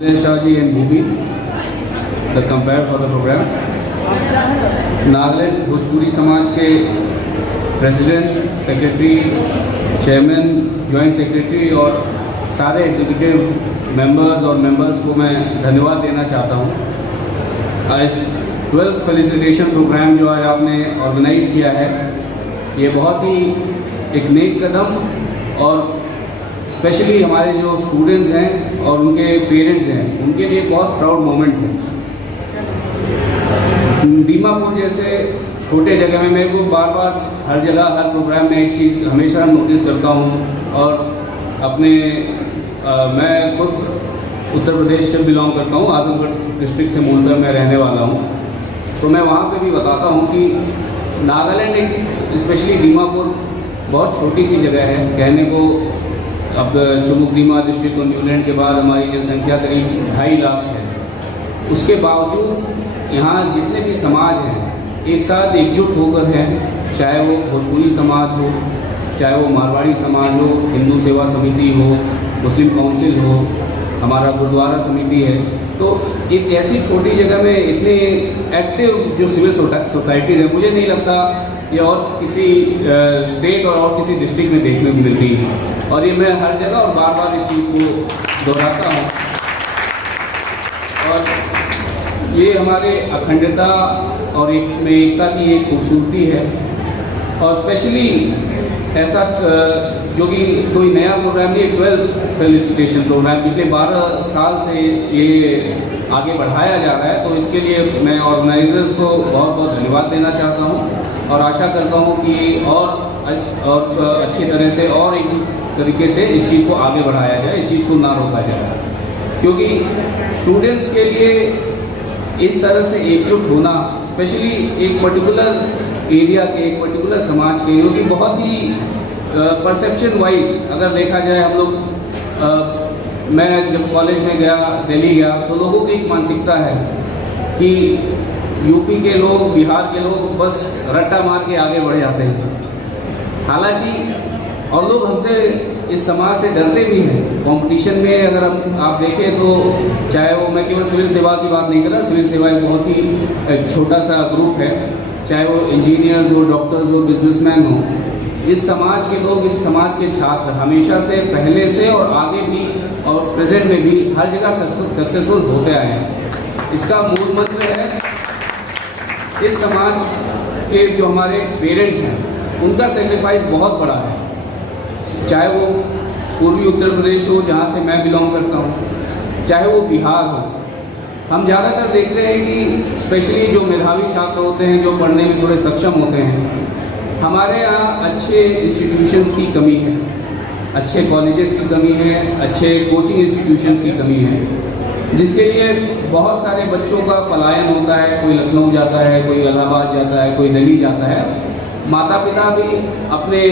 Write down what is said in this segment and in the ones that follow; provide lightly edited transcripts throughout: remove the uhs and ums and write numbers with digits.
Shaji and Bhubi, the compare for the program. Nagaland Bhojpuri समाज के president, secretary, chairman, joint secretary और सारे executive members और मेंबर्स को मैं धन्यवाद देना चाहता हूँ। इस 12th फेलिसिटेशन प्रोग्राम जो आज आपने ऑर्गेनाइज़ किया है, ये बहुत ही एक नेक कदम और स्पेशली हमारे जो स्टूडेंट्स हैं और उनके पेरेंट्स हैं, उनके लिए बहुत प्राउड मोमेंट है। दीमापुर जैसे छोटे जगह में मेरे को बार बार हर जगह हर प्रोग्राम में एक चीज़ हमेशा नोटिस करता हूँ और अपने मैं खुद उत्तर प्रदेश से बिलोंग करता हूँ, आजमगढ़ डिस्ट्रिक्ट से मूलतः मैं रहने वाला हूँ। तो मैं वहाँ पे भी बताता हूँ कि नागालैंड एक स्पेशली दीमापुर बहुत छोटी सी जगह है। कहने को अब चुमुकदीमा डिस्ट्रिक्ट और न्यूलैंड के बाद हमारी जनसंख्या करीब 2.5 लाख है। उसके बावजूद यहाँ जितने भी समाज हैं एक साथ एकजुट होकर हैं, चाहे वो भोजपुरी समाज हो, चाहे वो मारवाड़ी समाज हो, हिंदू सेवा समिति हो, मुस्लिम काउंसिल हो, हमारा गुरुद्वारा समिति है। तो एक ऐसी छोटी जगह में इतने एक्टिव जो सिविल सोसाइटीज़ है, मुझे नहीं लगता ये और किसी स्टेट और किसी डिस्ट्रिक्ट में देखने को मिलती है। और ये मैं हर जगह और बार बार इस चीज़ को दोहराता हूँ। और ये हमारे अखंडता और एकता की एक खूबसूरती है। और स्पेशली ऐसा जो कि कोई नया प्रोग्राम नहीं, 12th फेलिसिटेशन प्रोग्राम पिछले 12 साल से ये आगे बढ़ाया जा रहा है। तो इसके लिए मैं ऑर्गेनाइजर्स को बहुत बहुत धन्यवाद देना चाहता हूँ और आशा करता हूँ कि और अच्छी तरह से और एक तरीके से इस चीज़ को आगे बढ़ाया जाए, इस चीज़ को ना रोका जाए। क्योंकि स्टूडेंट्स के लिए इस तरह से एकजुट होना, स्पेशली एक पर्टिकुलर एरिया के, एक पर्टिकुलर समाज के, क्योंकि बहुत ही परसेप्शन वाइज अगर देखा जाए, हम लोग मैं जब कॉलेज में गया, दिल्ली गया, तो लोगों की एक मानसिकता है कि यूपी के लोग, बिहार के लोग बस रट्टा मार के आगे बढ़ जाते हैं। हालांकि और लोग हमसे इस समाज से डरते भी हैं। कंपटीशन में अगर आप देखें तो चाहे वो, मैं केवल सिविल सेवा की बात नहीं कर रहा, सिविल सेवा एक बहुत ही एक छोटा सा ग्रुप है, चाहे वो इंजीनियर्स हो, डॉक्टर्स हो, बिजनेसमैन हो, इस समाज के लोग, इस समाज के छात्र हमेशा से, पहले से और आगे भी और प्रेजेंट में भी हर जगह सक्सेसफुल होते आए हैं। इसका मूल मंत्र है इस समाज के जो हमारे पेरेंट्स हैं, उनका सेक्रीफाइस बहुत बड़ा है। चाहे वो पूर्वी उत्तर प्रदेश हो जहाँ से मैं बिलोंग करता हूँ, चाहे वो बिहार हो। हम ज़्यादातर देखते हैं कि स्पेशली जो मेधावी छात्र होते हैं, जो पढ़ने में थोड़े सक्षम होते हैं, हमारे यहाँ अच्छे इंस्टीट्यूशंस की कमी है, अच्छे कॉलेजेस की कमी है, अच्छे कोचिंग इंस्टीट्यूशंस की कमी है, जिसके लिए बहुत सारे बच्चों का पलायन होता है। कोई लखनऊ जाता है, कोई इलाहाबाद जाता है, कोई दिल्ली जाता है। माता पिता भी अपने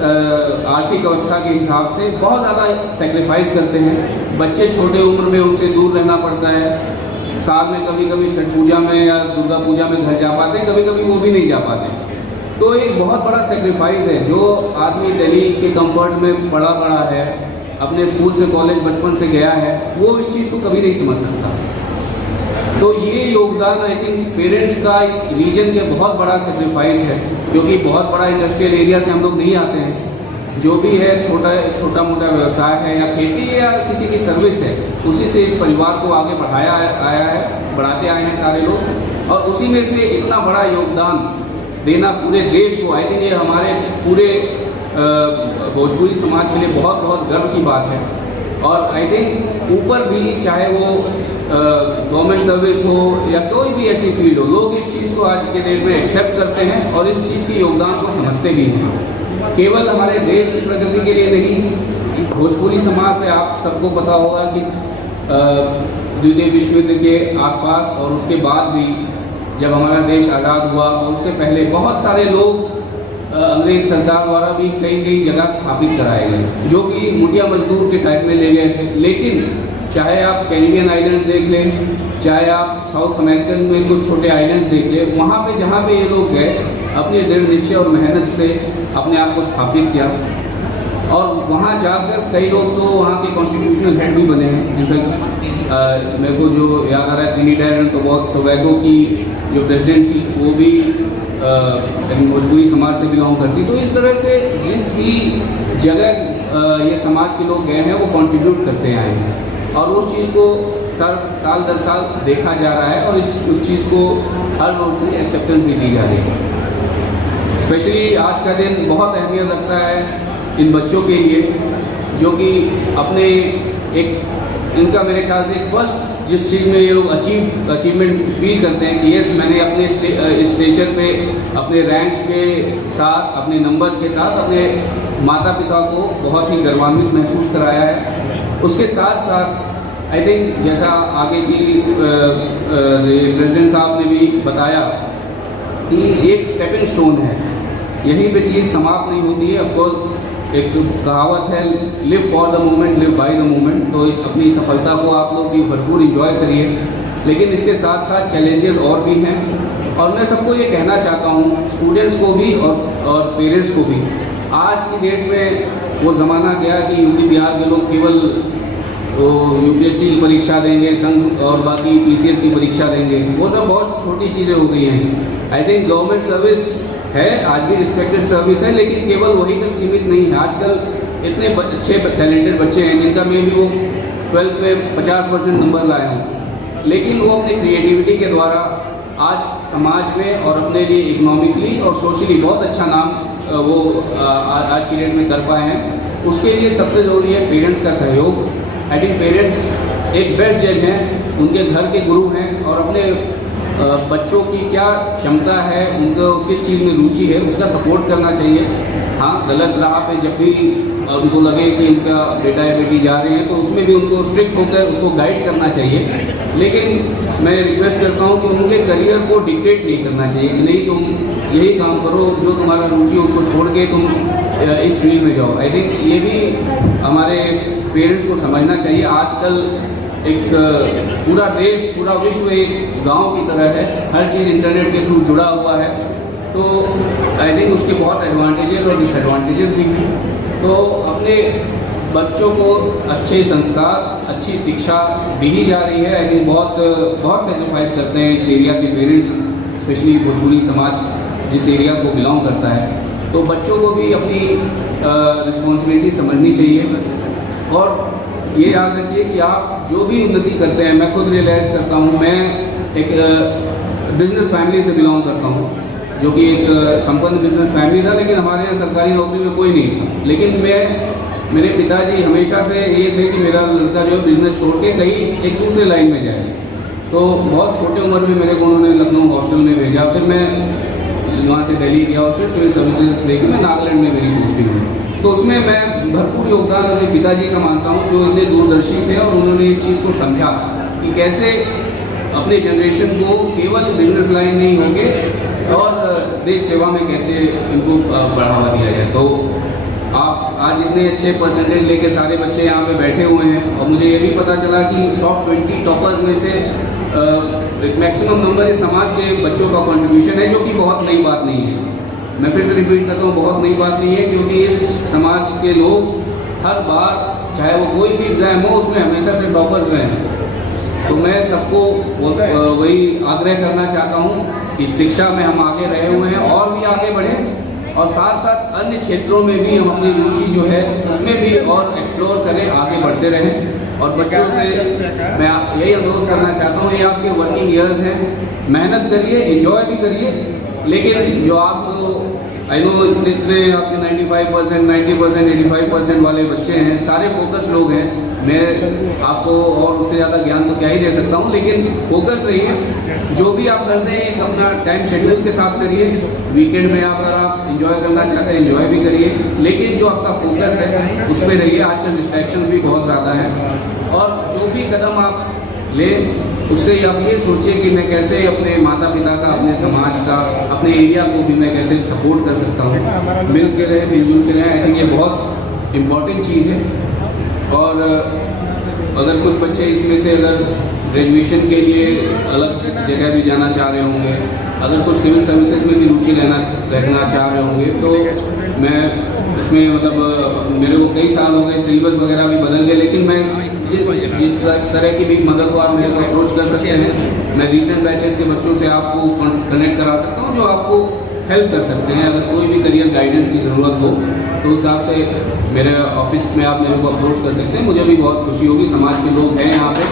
आर्थिक अवस्था के हिसाब से बहुत ज़्यादा सेक्रीफाइस करते हैं। बच्चे छोटे उम्र में उनसे दूर रहना पड़ता है। साल में कभी कभी छठ पूजा में या दुर्गा पूजा में घर जा पाते हैं, कभी कभी वो भी नहीं जा पाते। तो एक बहुत बड़ा सेक्रीफाइस है। जो आदमी दिल्ली के कंफर्ट में पढ़ा है, अपने स्कूल से कॉलेज बचपन से गया है, वो इस चीज़ को कभी नहीं समझ सकता। तो ये योगदान आई थिंक पेरेंट्स का इस रीजन के बहुत बड़ा सेक्रीफाइस है, क्योंकि बहुत बड़ा इंडस्ट्रियल एरिया से हम लोग नहीं आते हैं। जो भी है छोटा मोटा व्यवसाय है या खेती है या किसी की सर्विस है, उसी से इस परिवार को आगे बढ़ाते आए हैं सारे लोग। और उसी में से इतना बड़ा योगदान देना पूरे देश को, आई थिंक ये हमारे पूरे भोजपुरी समाज के लिए बहुत बहुत गर्व की बात है। और आई थिंक ऊपर भी, चाहे वो गवर्नमेंट सर्विस हो या कोई भी ऐसी फील्ड हो, लोग इस चीज़ को आज के डेट में एक्सेप्ट करते हैं और इस चीज़ के योगदान को समझते भी हैं। केवल हमारे देश की प्रगति के लिए नहीं, भोजपुरी समाज से आप सबको पता होगा कि द्वितीय विश्व युद्ध के आसपास और उसके बाद भी जब हमारा देश आज़ाद हुआ, और उससे पहले बहुत सारे लोग अंग्रेज सरकार द्वारा भी कई जगह स्थापित कराए गए, जो कि मुठिया मजदूर के टाइप में ले गए थे। लेकिन चाहे आप कैरिबियन आइलैंड्स देख लें, चाहे आप साउथ अमेरिकन में कुछ छोटे आइलैंड्स देख लें, वहाँ पे जहाँ पे ये लोग गए, अपने दृढ़ निश्चय और मेहनत से अपने आप को स्थापित किया। और वहाँ जाकर कई लोग तो वहाँ के कॉन्स्टिट्यूशनल हेड भी बने हैं। इनफैक्ट मेरे को जो याद आ रहा है ट्रिनिडाद एंड टोबैगो की जो प्रेसिडेंट थी वो भी भोजपुरी समाज से बिलोंग करती। तो इस तरह से जिस भी जगह ये समाज के लोग गए हैं वो कंट्रीब्यूट करते आए हैं और उस चीज़ को साल दर साल देखा जा रहा है और उस चीज़ को हर रोज से एक्सेप्टेंस भी दी जा रही है। स्पेशली आज का दिन बहुत अहमियत रखता है इन बच्चों के लिए जो कि अपने इनका मेरे ख्याल से एक फर्स्ट जिस चीज़ में ये लोग अचीवमेंट फील करते हैं कि यस मैंने अपने स्टेचर पे अपने रैंक्स के साथ अपने नंबर्स के साथ अपने माता पिता को बहुत ही गर्वान्वित महसूस कराया है। उसके साथ साथ आई थिंक जैसा आगे की प्रेसिडेंट साहब ने भी बताया कि एक स्टेपिंग स्टोन है, यहीं पे चीज़ समाप्त नहीं होती है। ऑफकोर्स एक कहावत है live for the moment live by the moment, तो इस अपनी सफलता को आप लोग भी भरपूर इंजॉय करिए, लेकिन इसके साथ साथ चैलेंजेस और भी हैं। और मैं सबको ये कहना चाहता हूँ स्टूडेंट्स को भी और पेरेंट्स को भी, आज की डेट में वो ज़माना गया कि यूपी बिहार के लोग केवल तो यूपीएससी की परीक्षा देंगे, संघ और बाकी पीसीएस की परीक्षा देंगे, वो सब बहुत छोटी चीज़ें हो गई हैं। आई थिंक गवर्नमेंट सर्विस है, आज भी रिस्पेक्टेड सर्विस है, लेकिन केवल वहीं तक सीमित नहीं है। आजकल इतने अच्छे टैलेंटेड बच्चे हैं जिनका मे भी वो 12th में 50% नंबर लाए हों, लेकिन वो अपने क्रिएटिविटी के द्वारा आज समाज में और अपने लिए इकोनॉमिकली और सोशली बहुत अच्छा नाम वो आज की डेट में कर पाए हैं। उसके लिए सबसे ज़रूरी है पेरेंट्स का सहयोग। आई थिंक पेरेंट्स एक बेस्ट जज हैं, उनके घर के गुरु हैं और अपने बच्चों की क्या क्षमता है, उनको किस चीज़ में रुचि है, उसका सपोर्ट करना चाहिए। हाँ, गलत राह पे जब भी उनको लगे कि उनका बेटा या बेटी जा रहे हैं तो उसमें भी उनको स्ट्रिक्ट होकर उसको गाइड करना चाहिए, लेकिन मैं रिक्वेस्ट करता हूँ कि उनके करियर को डिक्टेट नहीं करना चाहिए कि नहीं तुम यही काम करो, जो तुम्हारा रुचि है उसको छोड़ के तुम इस फील्ड में जाओ। आई थिंक ये भी हमारे पेरेंट्स को समझना चाहिए। आजकल एक पूरा देश पूरा विश्व एक गांव की तरह है, हर चीज़ इंटरनेट के थ्रू जुड़ा हुआ है, तो आई थिंक उसके बहुत एडवांटेजेस और डिसएडवांटेजेस भी हैं। तो अपने बच्चों को अच्छे संस्कार, अच्छी शिक्षा दी ही जा रही है। आई थिंक बहुत सेक्रीफाइस करते हैं इस एरिया के पेरेंट्स, स्पेशली भोजपुरी समाज जिस एरिया को बिलोंग करता है, तो बच्चों को भी अपनी रिस्पॉन्सिबिलिटी समझनी चाहिए। और ये याद रखिए कि आप जो भी उन्नति करते हैं, मैं खुद रियलाइज़ करता हूँ, मैं एक बिजनेस फैमिली से बिलोंग करता हूँ जो कि एक संपन्न बिजनेस फैमिली था, लेकिन हमारे यहाँ सरकारी नौकरी में कोई नहीं था। लेकिन मेरे पिताजी हमेशा से ये थे कि मेरा लड़का जो है बिज़नेस छोड़ के कहीं एक दूसरे लाइन में जाए। तो बहुत छोटे उम्र में मेरे को उन्होंने लखनऊ हॉस्टल में भेजा, फिर मैं वहाँ से दिल्ली गया और फिर सिविल सर्विसेज लेके मैं नागालैंड में मेरी पोस्टिंग हुई। तो उसमें मैं भरपूर योगदान अपने पिताजी का मानता हूँ जो इतने दूरदर्शी थे और उन्होंने इस चीज़ को समझा कि कैसे अपने जनरेशन को केवल बिजनेस लाइन नहीं होके और देश सेवा में कैसे इनको बढ़ावा दिया जाए। तो आप आज इतने अच्छे परसेंटेज लेके सारे बच्चे यहाँ पे बैठे हुए हैं और मुझे ये भी पता चला कि टॉप 20 टॉपर्स में से एक मैक्सिमम नंबर इस समाज के बच्चों का कंट्रीब्यूशन है, जो कि बहुत नई बात नहीं है। मैं फिर से रिपीट करता हूँ, बहुत नई बात नहीं है, क्योंकि इस समाज के लोग हर बार चाहे वो कोई भी एग्ज़ाम हो उसमें हमेशा से टॉपर्स रहे हैं। तो मैं सबको वही आग्रह करना चाहता हूँ कि शिक्षा में हम आगे रहे हुए हैं और भी आगे बढ़ें और साथ साथ अन्य क्षेत्रों में भी हम अपनी रुचि जो है उसमें भी और एक्सप्लोर करें, आगे बढ़ते रहें। और बच्चों से मैं यही अनुरोध करना चाहता हूँ, ये आपके वर्किंग ईयर्स हैं, मेहनत करिए, एंजॉय भी करिए, लेकिन जो आपको आई नो जितने आपके 95%, 90%, 85% वाले बच्चे हैं, सारे फोकस लोग हैं। मैं आपको और उससे ज़्यादा ज्ञान तो क्या ही दे सकता हूँ, लेकिन फोकस रहिए। जो भी आप करते हैं एक अपना टाइम शेड्यूल के साथ करिए। वीकेंड में अगर आप एंजॉय करना चाहते हैं एंजॉय भी करिए, लेकिन जो आपका फोकस है उस पर रहिए। आजकल डिस्ट्रैक्शंस भी बहुत ज़्यादा हैं और जो भी कदम आप ले उससे आप ये सोचिए कि मैं कैसे अपने माता पिता का, अपने समाज का, अपने एरिया को भी मैं कैसे सपोर्ट कर सकता हूँ। मिल के रहे, मिलजुल के रहे, आई थिंक ये बहुत इम्पॉर्टेंट चीज़ है। और अगर कुछ बच्चे इसमें से अगर ग्रेजुएशन के लिए अलग जगह भी जाना चाह रहे होंगे, अगर कुछ सिविल सर्विसेज में भी रुचि रखना चाह रहे होंगे, तो मैं इसमें मतलब मेरे को कई साल हो गए, सिलेबस वगैरह भी बदल गए, लेकिन मैं जिस तरह की भी मदद हो आप मेरे को अप्रोच कर सकते हैं। मैं रिसेंट बैचेस के बच्चों से आपको कनेक्ट करा सकता हूँ जो आपको हेल्प कर सकते हैं। अगर कोई भी करियर गाइडेंस की ज़रूरत हो तो उस हिसाब से मेरे ऑफिस में आप मेरे को अप्रोच कर सकते हैं। मुझे भी बहुत खुशी होगी, समाज के लोग हैं यहाँ पे,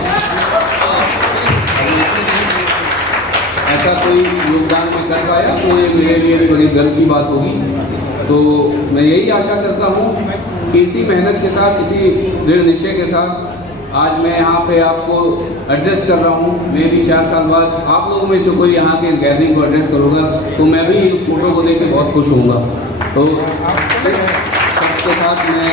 ऐसा कोई योगदान मैं कर पाया तो ये मेरे लिए भी बड़ी गर्व की बात होगी। तो मैं यही आशा करता हूँ कि इसी मेहनत के साथ, इसी दृढ़ निश्चय के साथ आज मैं यहाँ पे आपको एड्रेस कर रहा हूँ। मैं भी 4 साल बाद आप लोगों में से कोई यहाँ के इस गैदरिंग को एड्रेस करूँगा तो मैं भी उस फोटो को देख के बहुत खुश होऊंगा। तो इस सबके साथ मैं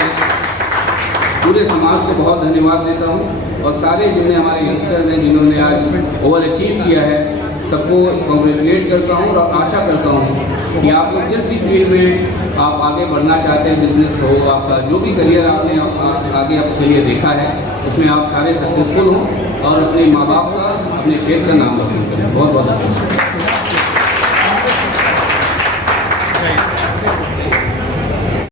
पूरे समाज को बहुत धन्यवाद देता हूँ और सारे जितने हमारे यंगस्टर्स हैं जिन्होंने आज ओवर अचीव किया है, सबको कॉन्ग्रेचुलेट करता हूँ और आशा करता हूँ कि आप लोग जिस भी फील्ड में आप आगे बढ़ना चाहते हैं, बिजनेस हो, आपका जो भी करियर आपने आगे आपके लिए देखा है, उसमें आप सारे सक्सेसफुल हों और अपने माँ बाप का, अपने क्षेत्र का नाम रोशन करें। बहुत बहुत धन्यवाद।